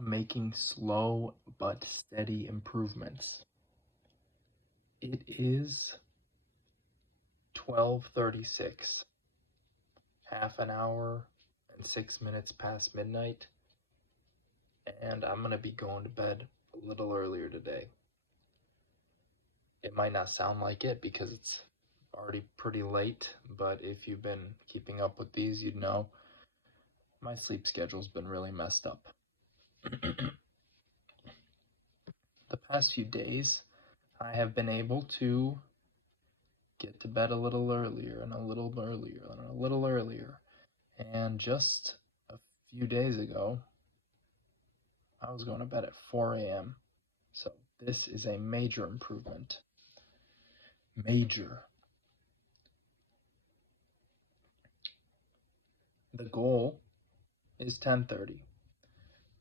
I'm making slow but steady improvements. It is 12:36, half an hour and 6 minutes past midnight, and I'm gonna be going to bed a little earlier today. It might not sound like it because it's already pretty late, but if you've been keeping up with these, you'd know my sleep schedule's been really messed up. The past few days, I have been able to get to bed a little earlier and a little earlier and a little earlier. And just a few days ago, I was going to bed at 4 a.m. So this is a major improvement. Major. The goal is 10:30,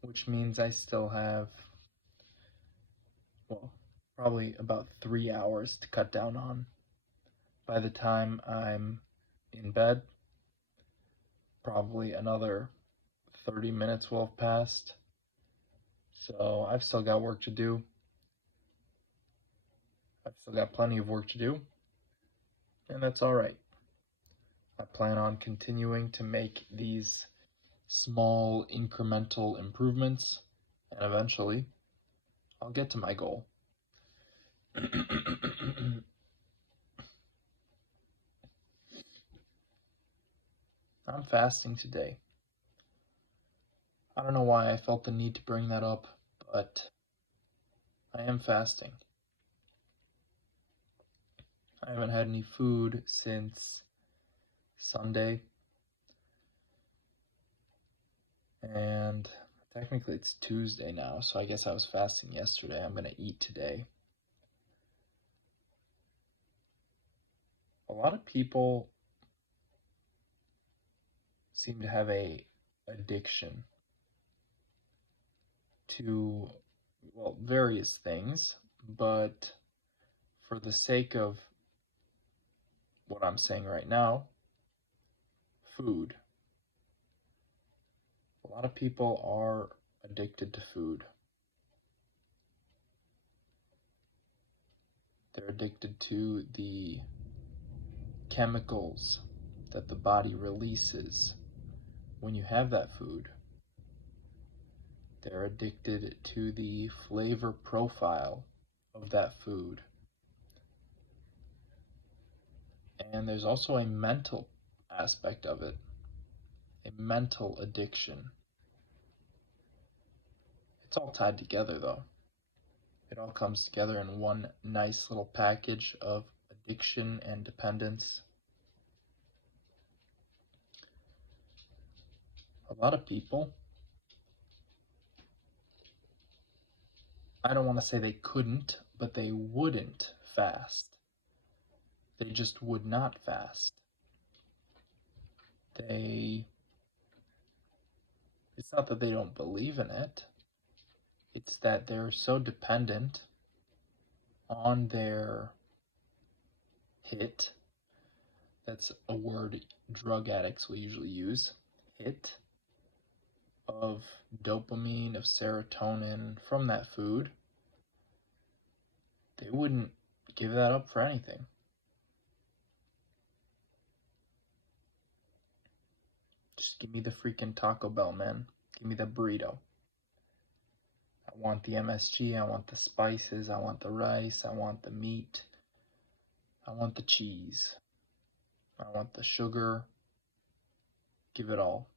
which means I still have, well, probably about 3 hours to cut down on. By the time I'm in bed, probably another 30 minutes will have passed. So I've still got work to do. I've still got plenty of work to do, and that's all right. I plan on continuing to make these small incremental improvements, and eventually I'll get to my goal. I'm fasting today. I don't know why I felt the need to bring that up, but I am fasting. I haven't had any food since Sunday, and technically it's Tuesday now, so I guess I was fasting yesterday. I'm gonna eat today. A lot of people seem to have a addiction to, well, various things, but for the sake of what I'm saying right now, food. A lot of people are addicted to food. They're addicted to the chemicals that the body releases when you have that food. They're addicted to the flavor profile of that food. And there's also a mental aspect of it, a mental addiction. It's all tied together though. It all comes together in one nice little package of addiction and dependence. A lot of people, I don't want to say they couldn't, but they wouldn't fast. They just would not fast. It's not that they don't believe in it, it's that they're so dependent on their hit. That's a word drug addicts will usually use. Hit of dopamine, of serotonin from that food. They wouldn't give that up for anything. Just give me the freaking Taco Bell, man. Give me the burrito. I want the MSG, I want the spices, I want the rice, I want the meat, I want the cheese, I want the sugar. Give it all.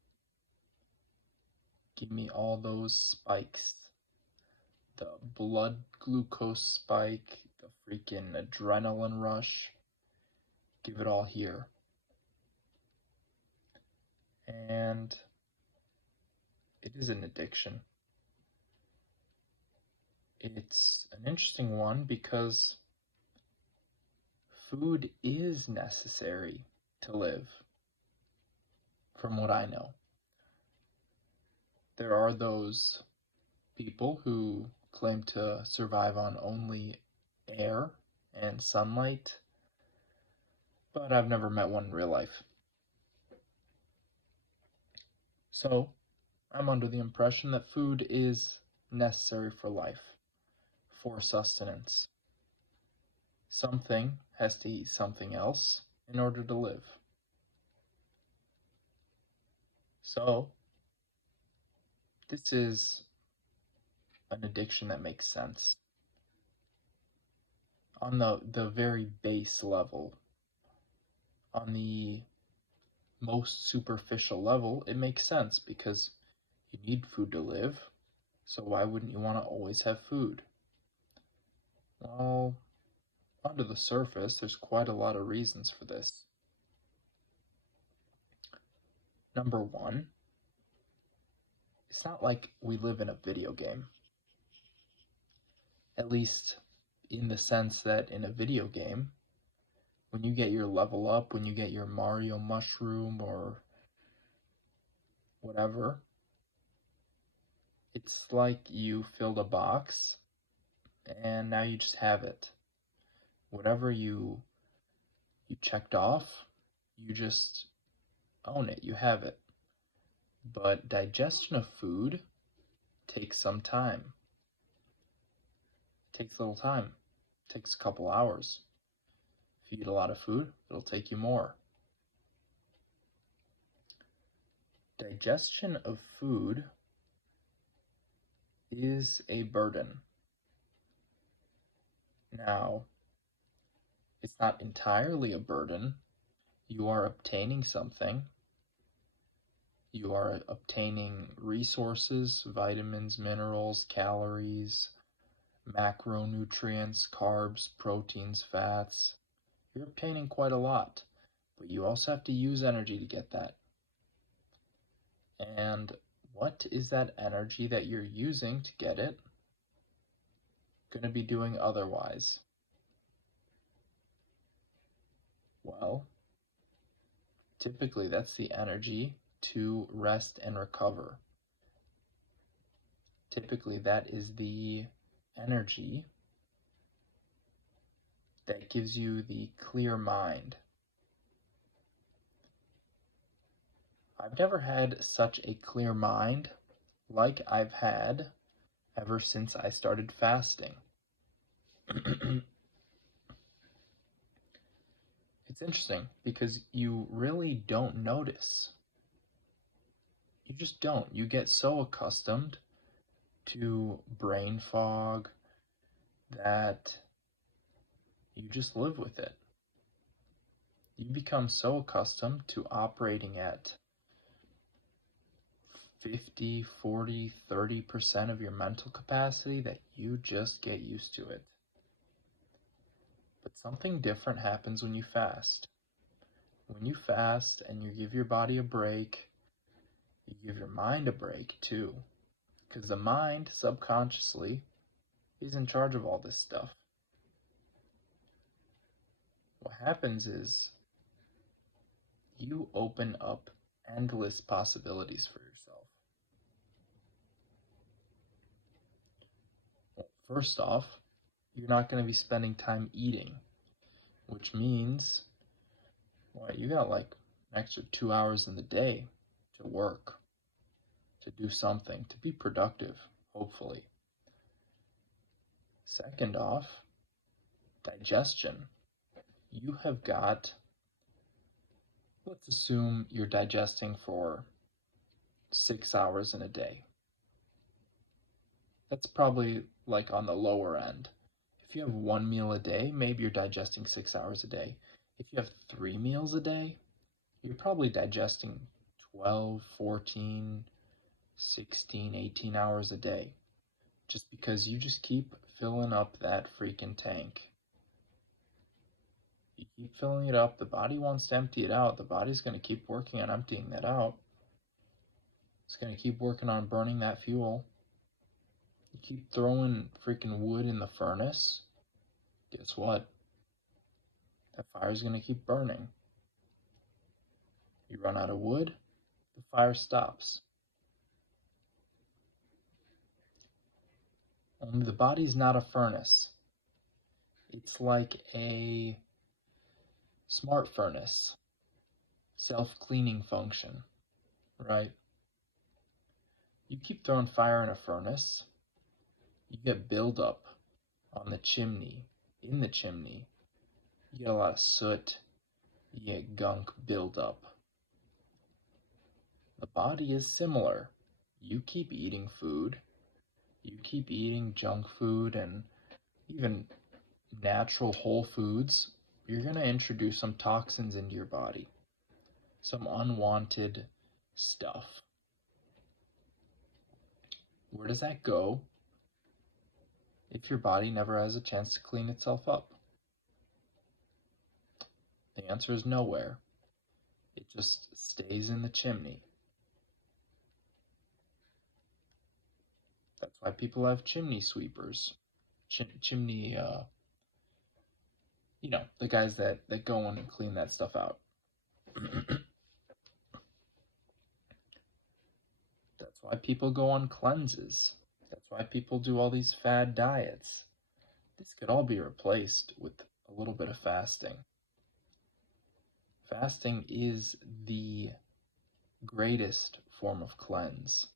Give me all those spikes. The blood glucose spike, the freaking adrenaline rush. Give it all here. And it is an addiction. It's an interesting one because food is necessary to live, from what I know. There are those people who claim to survive on only air and sunlight, but I've never met one in real life. So, I'm under the impression that food is necessary for life, for sustenance. Something has to eat something else in order to live. So, this is an addiction that makes sense. On the very base level, on the most superficial level, it makes sense because you need food to live. So why wouldn't you want to always have food? Well, under the surface, there's quite a lot of reasons for this. Number one, it's not like we live in a video game. At least in the sense that in a video game, when you get your level up, when you get your Mario mushroom or whatever, it's like you filled a box and now you just have it. Whatever you checked off, you just own it, you have it. But digestion of food takes some time. It takes a little time. It takes a couple hours. If you eat a lot of food, it'll take you more. Digestion of food is a burden. Now, it's not entirely a burden. You are obtaining something. You are obtaining resources, vitamins, minerals, calories, macronutrients, carbs, proteins, fats. You're obtaining quite a lot, but you also have to use energy to get that. And what is that energy that you're using to get it going to be doing otherwise? Well, typically that's the energy to rest and recover. Typically that is the energy that gives you the clear mind. I've never had such a clear mind like I've had ever since I started fasting. It's interesting because you really don't notice. You just don't. You get so accustomed to brain fog that you just live with it. You become so accustomed to operating at 50, 40, 30% of your mental capacity that you just get used to it. But something different happens when you fast. When you fast and you give your body a break, you give your mind a break too. Because the mind, subconsciously, is in charge of all this stuff. What happens is you open up endless possibilities for yourself. Well, first off, you're not going to be spending time eating, which means, well, you got like an extra 2 hours in the day to work, to do something, to be productive, hopefully. Second off, digestion. You have got, let's assume you're digesting for 6 hours in a day. That's probably like on the lower end. If you have one meal a day, maybe you're digesting 6 hours a day. If you have 3 meals a day, you're probably digesting 12, 14, 16, 18 hours a day. Just because you just keep filling up that freaking tank. You keep filling it up, the body wants to empty it out. The body's going to keep working on emptying that out. It's going to keep working on burning that fuel. You keep throwing freaking wood in the furnace, guess what? That fire's going to keep burning. You run out of wood, the fire stops. Only the body's not a furnace. It's like a smart furnace, self-cleaning function, right? You keep throwing fire in a furnace, you get buildup on the chimney, in the chimney. You get a lot of soot, you get gunk buildup. The body is similar. You keep eating food, you keep eating junk food and even natural whole foods, you're going to introduce some toxins into your body, some unwanted stuff. Where does that go if your body never has a chance to clean itself up? The answer is nowhere. It just stays in the chimney. That's why people have chimney sweepers. Chimney, the guys that go in and clean that stuff out. That's why people go on cleanses. That's why people do all these fad diets. This could all be replaced with a little bit of fasting. Fasting is the greatest form of cleanse.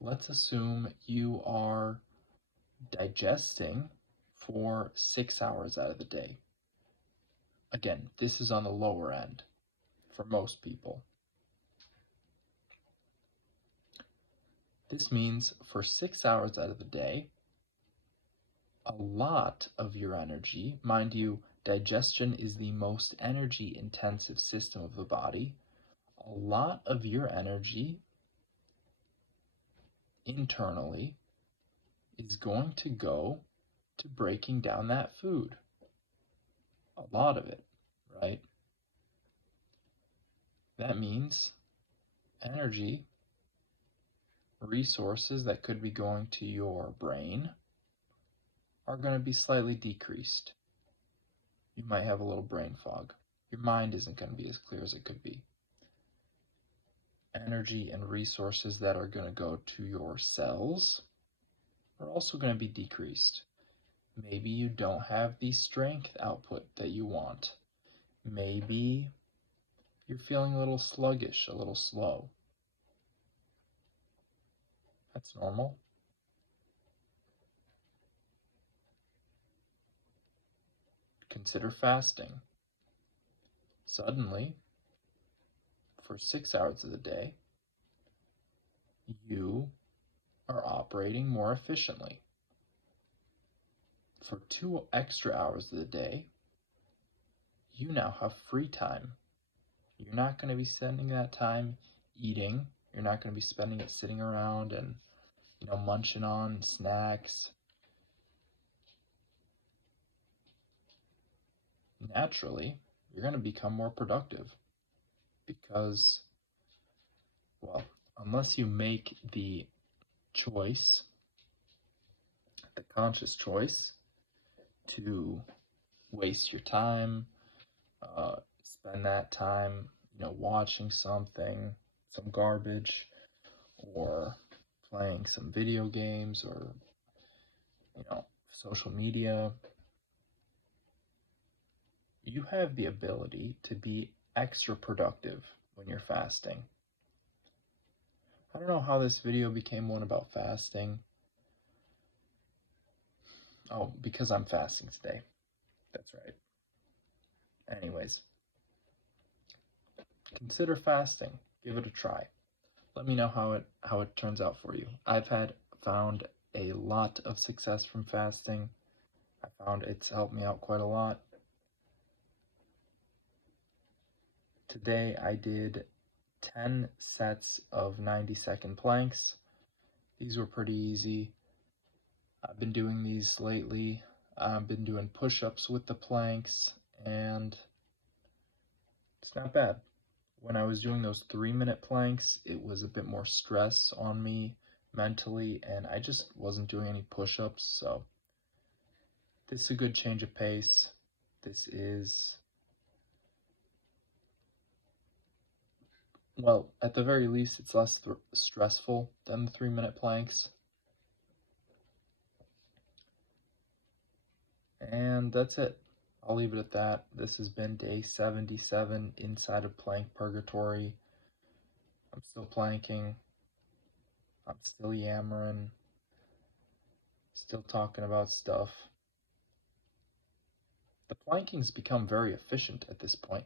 Let's assume you are digesting for 6 hours out of the day. Again, this is on the lower end for most people. This means for 6 hours out of the day, a lot of your energy, mind you, digestion is the most energy intensive system of the body, a lot of your energy internally is going to go to breaking down that food. A lot of it, right? That means energy, resources that could be going to your brain are going to be slightly decreased. You might have a little brain fog. Your mind isn't going to be as clear as it could be. Energy and resources that are going to go to your cells are also going to be decreased. Maybe you don't have the strength output that you want. Maybe you're feeling a little sluggish, a little slow. That's normal. Consider fasting. Suddenly, for 6 hours of the day, you are operating more efficiently. For 2 extra hours of the day, you now have free time. You're not going to be spending that time eating. You're not going to be spending it sitting around and, munching on snacks. Naturally, you're going to become more productive because, well, unless you make the choice, the conscious choice to waste your time, spend that time, watching something, some garbage, or playing some video games, or, social media. You have the ability to be extra productive when you're fasting. I don't know how this video became one about fasting. Oh, because I'm fasting today. That's right. Anyways, consider fasting. Give it a try. Let me know how it turns out for you. I've found a lot of success from fasting. I found it's helped me out quite a lot. Today I did 10 sets of 90-second planks. These were pretty easy. I've been doing these lately. I've been doing push-ups with the planks, and it's not bad. When I was doing those 3-minute planks, it was a bit more stress on me mentally, and I just wasn't doing any push-ups, so this is a good change of pace. This is, well, at the very least, it's less stressful than the 3-minute planks. And that's it. I'll leave it at that. This has been day 77 inside of Plank Purgatory. I'm still planking. I'm still yammering, still talking about stuff. The planking's become very efficient at this point.